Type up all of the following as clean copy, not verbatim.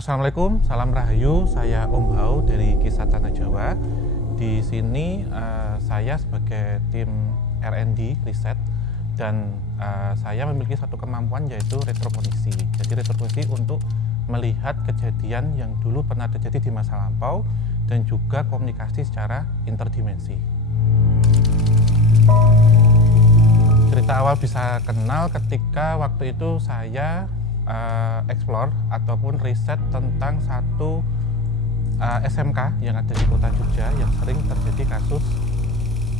Assalamualaikum, salam rahayu. Saya Om Hao dari Kisah Tanah Jawa. Di sini saya sebagai tim R&D riset dan saya memiliki satu kemampuan yaitu retrokognisi. Jadi retrokognisi untuk melihat kejadian yang dulu pernah terjadi di masa lampau dan juga komunikasi secara interdimensi. Cerita awal bisa kenal ketika waktu itu saya explore ataupun riset tentang satu SMK yang ada di kota Jogja yang sering terjadi kasus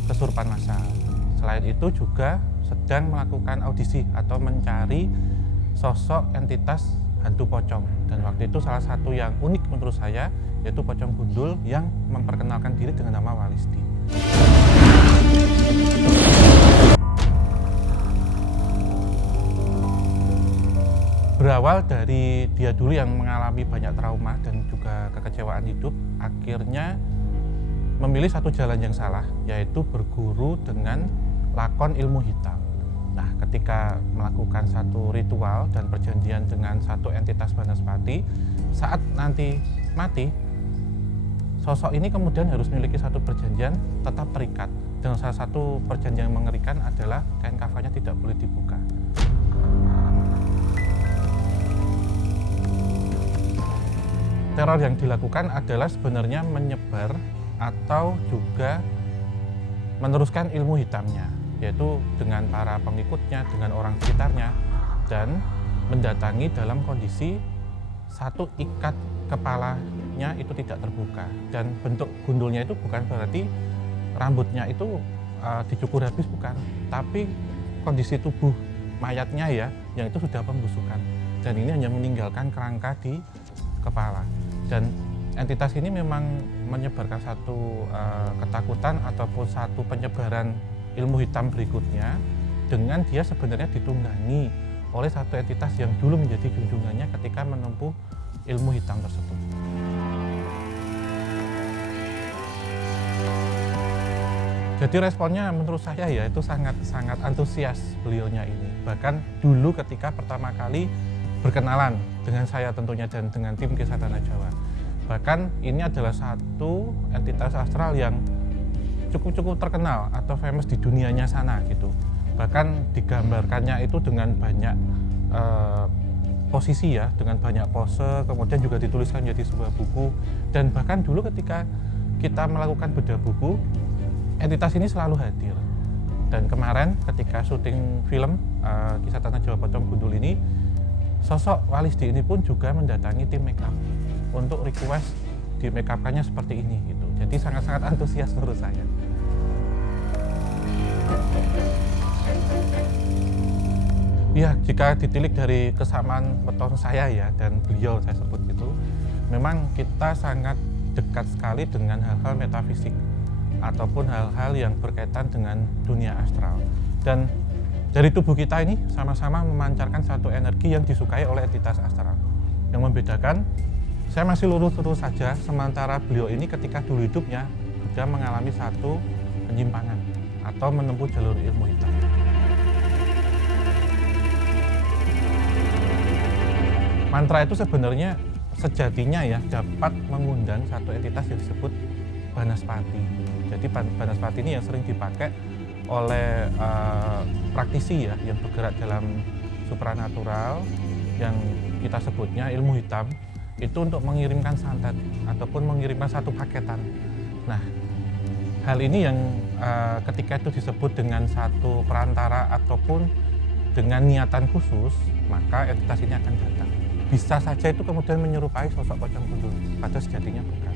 kesurupan massal. Selain itu juga sedang melakukan audisi atau mencari sosok entitas hantu pocong, dan waktu itu salah satu yang unik menurut saya yaitu pocong gundul yang memperkenalkan diri dengan nama Walisti. Berawal dari dia dulu yang mengalami banyak trauma dan juga kekecewaan hidup, akhirnya memilih satu jalan yang salah, yaitu berguru dengan lakon ilmu hitam. Nah, ketika melakukan satu ritual dan perjanjian dengan satu entitas Banaspati, saat nanti mati, sosok ini kemudian harus memiliki satu perjanjian tetap terikat. Dan salah satu perjanjian yang mengerikan adalah kain kafannya tidak boleh dibuka. Teror yang dilakukan adalah sebenarnya menyebar atau juga meneruskan ilmu hitamnya, yaitu dengan para pengikutnya, dengan orang sekitarnya, dan mendatangi dalam kondisi satu ikat kepalanya itu tidak terbuka. Dan bentuk gundulnya itu bukan berarti rambutnya itu dicukur habis, bukan, tapi kondisi tubuh mayatnya ya, yang itu sudah pembusukan, dan ini hanya meninggalkan kerangka di kepala. Dan entitas ini memang menyebarkan satu ketakutan ataupun satu penyebaran ilmu hitam berikutnya, dengan dia sebenarnya ditunggangi oleh satu entitas yang dulu menjadi junjungannya ketika menempuh ilmu hitam tersebut. Jadi responnya menurut saya ya itu sangat antusias beliaunya ini. Bahkan dulu ketika pertama kali berkenalan dengan saya tentunya dan dengan tim Kisah Tanah Jawa. Bahkan ini adalah satu entitas astral yang cukup terkenal atau famous di dunianya sana gitu. Bahkan digambarkannya itu dengan banyak posisi ya, dengan banyak pose, kemudian juga dituliskan menjadi sebuah buku. Dan bahkan dulu ketika kita melakukan bedah buku, entitas ini selalu hadir. Dan kemarin ketika syuting film Kisah Tanah Jawa Pocong Gundul ini, sosok Walisti ini pun juga mendatangi tim makeup untuk request di makeupkannya seperti ini gitu. Jadi sangat-sangat antusias menurut saya. Ya, jika ditilik dari kesamaan weton saya ya dan beliau saya sebut itu, memang kita sangat dekat sekali dengan hal-hal metafisik ataupun hal-hal yang berkaitan dengan dunia astral. Dan dari tubuh kita ini sama-sama memancarkan satu energi yang disukai oleh entitas astral. Yang membedakan, saya masih lurus-lurus saja, sementara beliau ini ketika dulu hidupnya sudah mengalami satu penyimpangan atau menempuh jalur ilmu hitam. Mantra itu sebenarnya sejatinya ya dapat mengundang satu entitas yang disebut Banaspati. Jadi Banaspati ini yang sering dipakai oleh praktisi ya yang bergerak dalam supranatural yang kita sebutnya ilmu hitam, itu untuk mengirimkan santet ataupun mengirimkan satu paketan. Nah, hal ini yang ketika itu disebut dengan satu perantara ataupun dengan niatan khusus, maka entitas ini akan datang. Bisa saja itu kemudian menyerupai sosok pocong gundul, pada sejatinya bukan.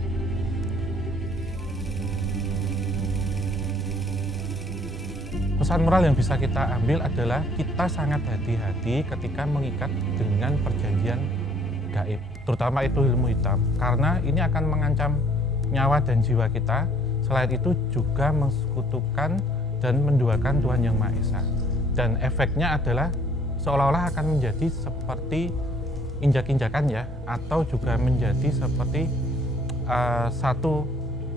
Pesan moral yang bisa kita ambil adalah kita sangat hati-hati ketika mengikat dengan perjanjian gaib, terutama itu ilmu hitam, karena ini akan mengancam nyawa dan jiwa kita. Selain itu juga mensekutukan dan menduakan Tuhan Yang Maha Esa. Dan efeknya adalah seolah-olah akan menjadi seperti injak-injakan ya, atau juga menjadi seperti satu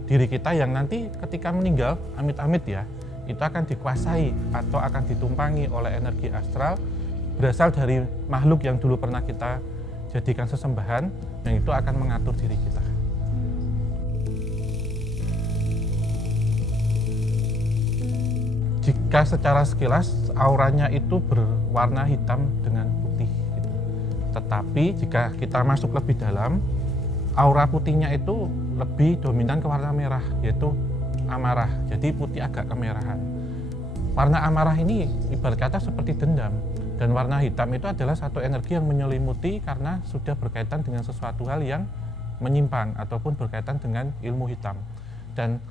diri kita yang nanti ketika meninggal, amit-amit ya, itu akan dikuasai atau akan ditumpangi oleh energi astral berasal dari makhluk yang dulu pernah kita jadikan sesembahan, yang itu akan mengatur diri kita. Jika secara sekilas auranya itu berwarna hitam dengan putih gitu. Tetapi jika kita masuk lebih dalam, aura putihnya itu lebih dominan ke warna merah, yaitu amarah. Jadi putih agak kemerahan. Warna amarah ini ibarat kata seperti dendam, dan warna hitam itu adalah satu energi yang menyelimuti karena sudah berkaitan dengan sesuatu hal yang menyimpang ataupun berkaitan dengan ilmu hitam. Dan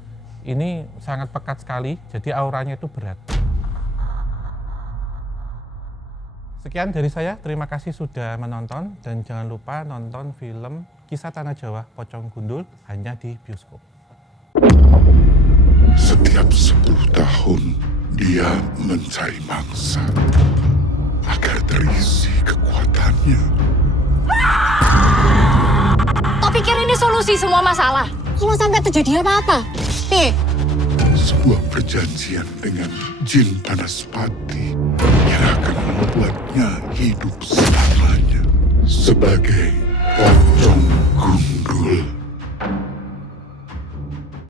ini sangat pekat sekali, jadi auranya itu berat. Sekian dari saya, terima kasih sudah menonton, dan jangan lupa nonton film Kisah Tanah Jawa Pocong Gundul hanya di bioskop. Setiap 10 tahun, dia mencari mangsa agar terisi kekuatannya. Kau pikir ini solusi semua masalah? Kalau sampai terjadi apa-apa, nih. Sebuah perjanjian dengan jin Banaspati yang akan membuatnya hidup selamanya sebagai pocong gundul.